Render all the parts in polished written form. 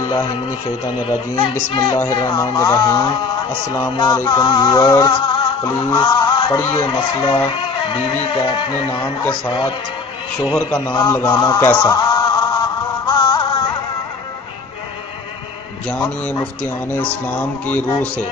باللہ من الشیطان الرجیم بسم اللہ الرحمن الرحیم۔ السلام علیکم ویورز، پلیز پڑھیے مسئلہ بیوی کا اپنے نام کے ساتھ شوہر کا نام لگانا کیسا۔ جانیے مفتیان اسلام کی روح سے۔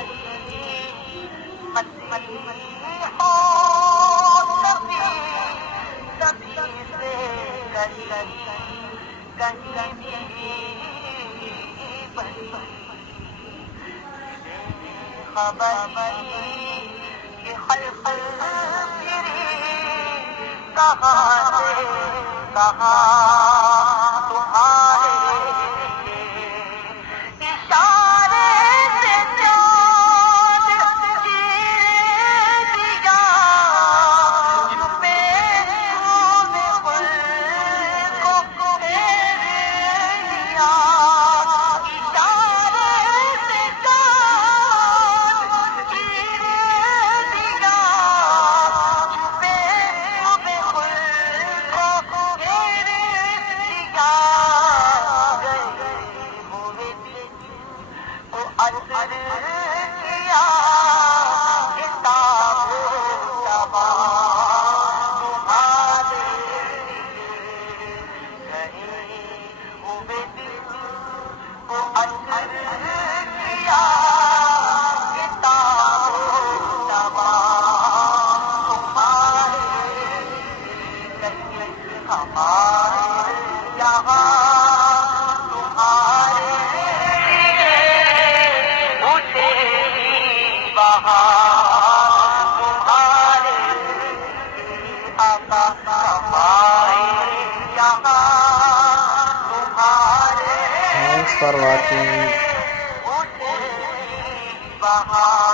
Thanks for watching.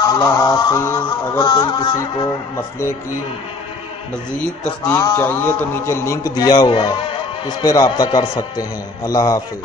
اللہ حافظ۔ اگر کوئی کسی کو مسئلے کی مزید تصدیق چاہیے تو نیچے لنک دیا ہوا ہے، اس پہ رابطہ کر سکتے ہیں۔ اللہ حافظ۔